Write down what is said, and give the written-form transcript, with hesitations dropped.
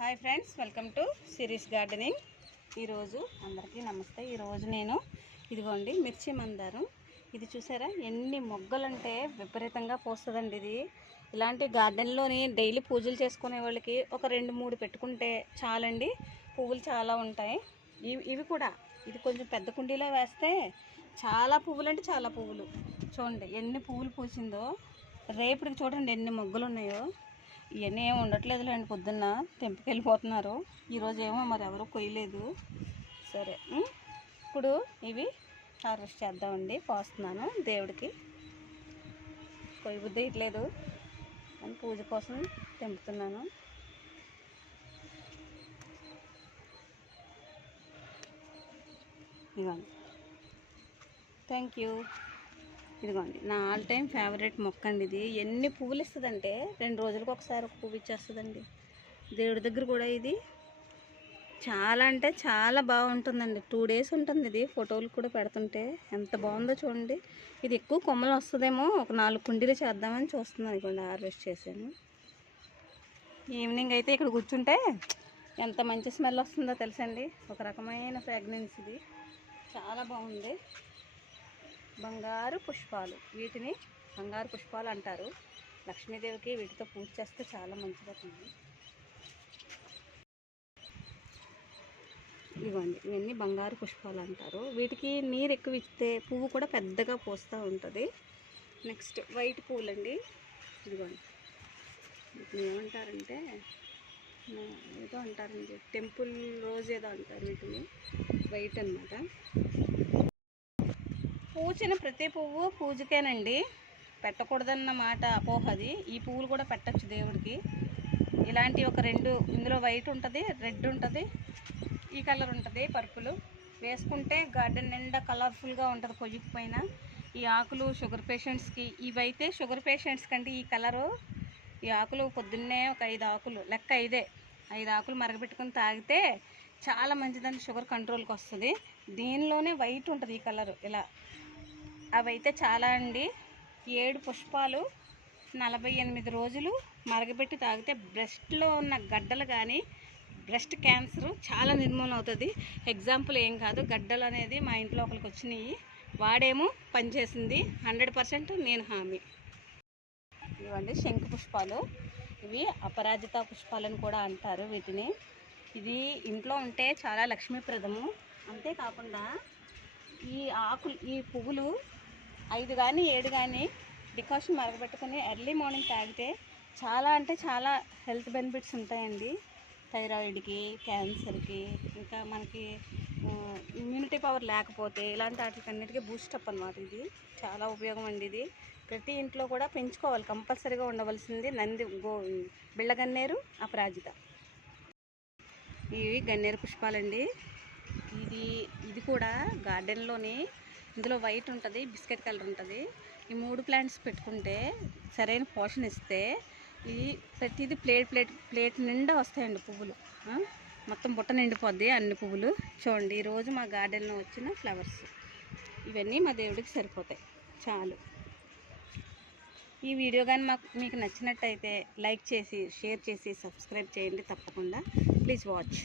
Hi friends, welcome to series gardening. ఈరోజు అందరికీ నమస్తే. ఈరోజు నేను ఇదిగోండి మిర్చి మందారం. ఇది చూసారా ఎన్ని మొగ్గలంటే విపరీతంగా పోస్తుందండి. ఇది ఇలాంటి గార్డెన్లోని డైలీ పూజలు చేసుకునే వాళ్ళకి ఒక 2-3 పెట్టుకుంటే చాలండి. పువ్వులు చాలా ఉంటాయి. ఇవి కూడా ఇది కొంచెం పెద్ద కుండీలో వేస్తే చాలా పువ్వులు అంటే చాలా పువ్వులు. చూడండి ఎన్ని పువ్వులు పూసిందో. రేపటికి చూడండి ఎన్ని మొగ్గలు ఉన్నాయో. ఇవన్నీ ఏమి ఉండట్లేదులేండి, పొద్దున్న తెంపుకెళ్ళిపోతున్నారు. ఈరోజు ఏమో మరి ఎవరు కొయ్యలేదు. సరే, ఇప్పుడు ఇవి హార్వెస్ట్ చేద్దామండి. పోస్తున్నాను దేవుడికి. కొయ్య బుద్ధి ఇట్లేదు అని పూజ కోసం తెంపుతున్నాను. ఇదిగోండి, థ్యాంక్ యూ. ఇదిగోండి నా ఆల్ టైమ్ ఫేవరెట్ మొక్క అండి. ఇది ఎన్ని పువ్వులు ఇస్తుందంటే 2 రోజులకు ఒకసారి ఒక పువ్వు ఇచ్చేస్తుందండి. దేవుడి దగ్గర కూడా ఇది చాలా అంటే చాలా బాగుంటుందండి. 2 డేస్ ఉంటుంది. ఇది ఫోటోలు కూడా పెడుతుంటే ఎంత బాగుందో చూడండి. ఇది ఎక్కువ కొమ్మలు వస్తుందేమో, ఒక 4 కుండీలు చేద్దామని చూస్తున్నాను. ఇదిగోండి హార్వెస్ట్ చేశాను. ఈవినింగ్ అయితే ఇక్కడ కూర్చుంటే ఎంత మంచి స్మెల్ వస్తుందో తెలుసండి. ఒక రకమైన ఫ్రాగ్రెన్స్. ఇది చాలా బాగుంది. బంగారు పుష్పాలు, వీటిని బంగారు పుష్పాలు అంటారు. లక్ష్మీదేవికి వీటితో పూజ చేస్తే చాలా మంచిదవుతుంది. ఇదిగోండి, ఇవన్నీ బంగారు పుష్పాలు అంటారు. వీటికి నీరు ఎక్కువ ఇస్తే పువ్వు కూడా పెద్దగా పోస్తూ ఉంటుంది. నెక్స్ట్ వైట్ పువ్వులండి. ఇదిగోండి, వీటిని ఏమంటారంటే ఏదో అంటారండి, టెంపుల్ రోజ్ ఏదో అంటారు. వీటిని వైట్ అన్నమాట. పూచిన ప్రతి పువ్వు పూజకేనండి, పెట్టకూడదన్న మాట అపోహది. ఈ పువ్వులు కూడా పెట్టచ్చు దేవుడికి. ఇలాంటి ఒక 2, ఇందులో వైట్ ఉంటుంది, రెడ్ ఉంటుంది, ఈ కలర్ ఉంటుంది, పర్పుల్. వేసుకుంటే గార్డెన్ నిండా కలర్ఫుల్గా ఉంటుంది. కొయ్యకపోయిన ఈ ఆకులు షుగర్ పేషెంట్స్కి, ఇవైతే షుగర్ పేషెంట్స్ కంటే ఈ కలరు, ఈ ఆకులు పొద్దున్నే ఒక 5 ఆకులు లెక్క 5 ఆకులు మరగబెట్టుకుని తాగితే చాలా మంచిదండి. షుగర్ కంట్రోల్కి వస్తుంది. దీనిలోనే వైట్ ఉంటుంది ఈ కలరు. ఇలా అవైతే చాలా అండి. 7 పుష్పాలు 48 రోజులు మరగబెట్టి తాగితే బ్రెస్ట్లో ఉన్న గడ్డలు కానీ, బ్రెస్ట్ క్యాన్సర్ చాలా నిర్మూలన అవుతుంది. ఎగ్జాంపుల్ ఏం కాదు, గడ్డలు అనేది మా ఇంట్లో ఒకరికి వచ్చినాయి. వాడేమో పనిచేసింది 100%, నేను హామీ. ఇవ్వండి శంఖ పుష్పాలు. ఇవి అపరాజిత పుష్పాలను కూడా అంటారు వీటిని. ఇది ఇంట్లో ఉంటే చాలా లక్ష్మీప్రదము. అంతేకాకుండా ఈ ఆకులు, ఈ పువ్వులు 5 కానీ 7 కానీ డికాషన్ మరగబెట్టుకుని ఎర్లీ మార్నింగ్ తాగితే చాలా అంటే చాలా హెల్త్ బెనిఫిట్స్ ఉంటాయండి. థైరాయిడ్కి, క్యాన్సర్కి, ఇంకా మనకి ఇమ్యూనిటీ పవర్ లేకపోతే ఇలాంటి వాటికన్నిటికీ బూస్టప్ అన్నమాట. ఇది చాలా ఉపయోగం అండి. ఇది ప్రతి ఇంట్లో కూడా పెంచుకోవాలి, కంపల్సరీగా ఉండవలసింది. బిళ్ళగన్నేరు, అపరాజిత. ఇవి గన్నేరు పుష్పాలండి. ఇది కూడా గార్డెన్లోని, ఇందులో వైట్ ఉంటుంది, బిస్కెట్ కలర్ ఉంటుంది. ఈ 3 ప్లాంట్స్ పెట్టుకుంటే సరైన పోషణ ఇస్తే ఇది ప్రతిదీ ప్లేట్ నిండా వస్తాయండి పువ్వులు. మొత్తం బుట్ట నిండిపోద్ది అన్ని పువ్వులు. చూడండి ఈరోజు మా గార్డెన్లో వచ్చిన ఫ్లవర్స్ ఇవన్నీ మా దేవుడికి సరిపోతాయి. చాలు. ఈ వీడియో కానీ మీకు నచ్చినట్టయితే లైక్ చేసి, షేర్ చేసి, సబ్స్క్రైబ్ చేయండి తప్పకుండా. Please watch.